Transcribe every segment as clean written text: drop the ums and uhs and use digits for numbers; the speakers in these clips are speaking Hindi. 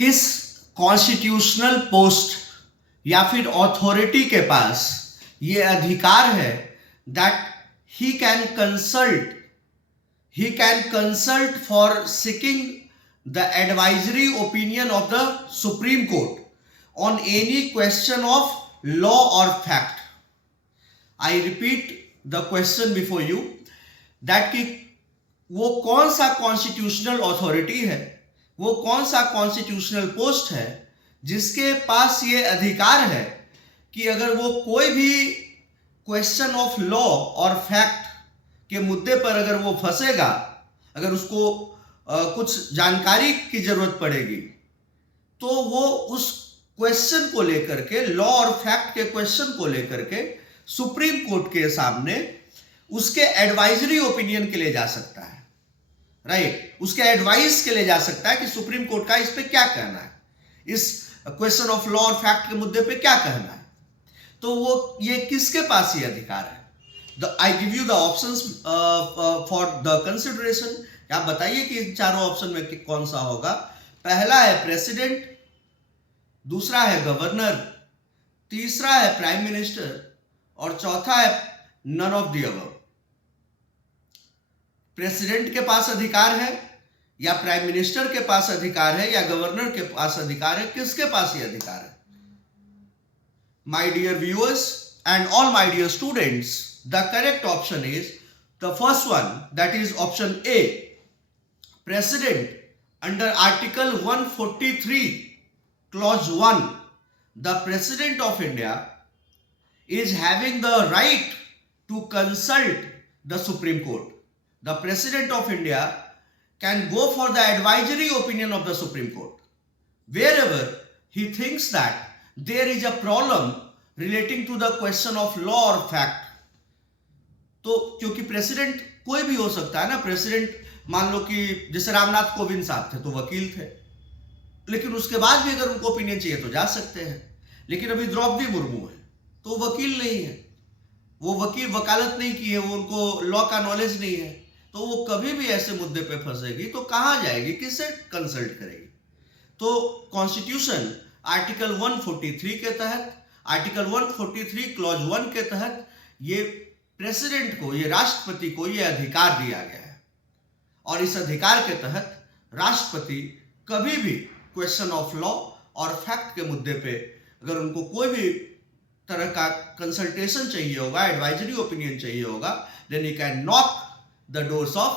किस कॉन्स्टिट्यूशनल पोस्ट या फिर अथॉरिटी के पास ये अधिकार है that he can consult for seeking the advisory opinion of the Supreme Court on any question of law or fact. I repeat the question before you that कि वो कौन सा कॉन्स्टिट्यूशनल अथॉरिटी है, वो कौन सा कॉन्स्टिट्यूशनल पोस्ट है जिसके पास ये अधिकार है कि अगर वो कोई भी क्वेश्चन ऑफ लॉ और फैक्ट के मुद्दे पर अगर वो फंसेगा, अगर उसको कुछ जानकारी की जरूरत पड़ेगी, तो वो उस क्वेश्चन को लेकर के, लॉ और फैक्ट के क्वेश्चन को लेकर के सुप्रीम कोर्ट के सामने उसके एडवाइजरी ओपिनियन के लिए जा सकता है, राइट? उसके एडवाइस के लिए जा सकता है कि सुप्रीम कोर्ट का इस पे क्या कहना है, इस क्वेश्चन ऑफ लॉ और फैक्ट के मुद्दे पे क्या कहना है। तो वो ये किसके पास ये अधिकार है? I give you the options for the consideration. आप बताइए कि इन चारों ऑप्शन में कौन सा होगा। पहला है प्रेसिडेंट, दूसरा है गवर्नर, तीसरा है प्राइम मिनिस्टर और चौथा है none of the above. President के पास अधिकार है या प्राइम मिनिस्टर के पास अधिकार है या गवर्नर के पास अधिकार है? किसके पास ये अधिकार है? My dear viewers and all my dear students, the correct option is the first one, that is option A. President under Article 143 Clause 1, the President of India is having the right to consult the Supreme Court. The President of India can go for the advisory opinion of the Supreme Court wherever he thinks that there is a problem relating to the question of law or fact. तो क्योंकि प्रेसिडेंट कोई भी हो सकता है ना, प्रेसिडेंट मान लो कि जैसे रामनाथ कोविंद साहब थे तो वकील थे, लेकिन उसके बाद भी अगर उनको ओपिनियन चाहिए तो जा सकते हैं। लेकिन अभी द्रौपदी मुर्मू है तो वकील नहीं है, वो वकालत नहीं की है, वो उनको लॉ का नॉलेज नहीं है, तो वो कभी भी ऐसे मुद्दे पे फंसेगी तो कहाँ जाएगी, किससे कंसल्ट करेगी? तो कॉन्स्टिट्यूशन आर्टिकल 143 के तहत, आर्टिकल 143 क्लॉज 1 के तहत ये प्रेसिडेंट को, ये राष्ट्रपति को ये अधिकार दिया गया है और इस अधिकार के तहत राष्ट्रपति कभी भी क्वेश्चन ऑफ लॉ और फैक्ट के मुद्दे पे अगर उनको कोई भी तरह का कंसल्टेशन चाहिए होगा, एडवाइजरी ओपिनियन चाहिए होगा, then he can knock the doors of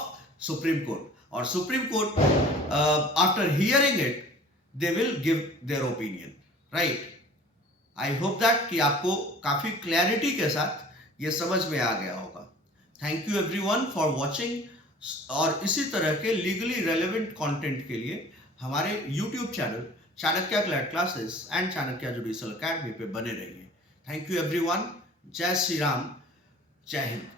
Supreme Court और Supreme Court after hearing it they will give their opinion, right? I hope that कि आपको काफी क्लैरिटी के साथ ये समझ में आ गया होगा। Thank you everyone for watching और इसी तरह के लीगली रेलेवेंट कंटेंट के लिए हमारे YouTube channel Chanakya classes and Chanakya judicial academy पे बने रहिए। Thank you everyone. जय श्री राम, जय हिंद।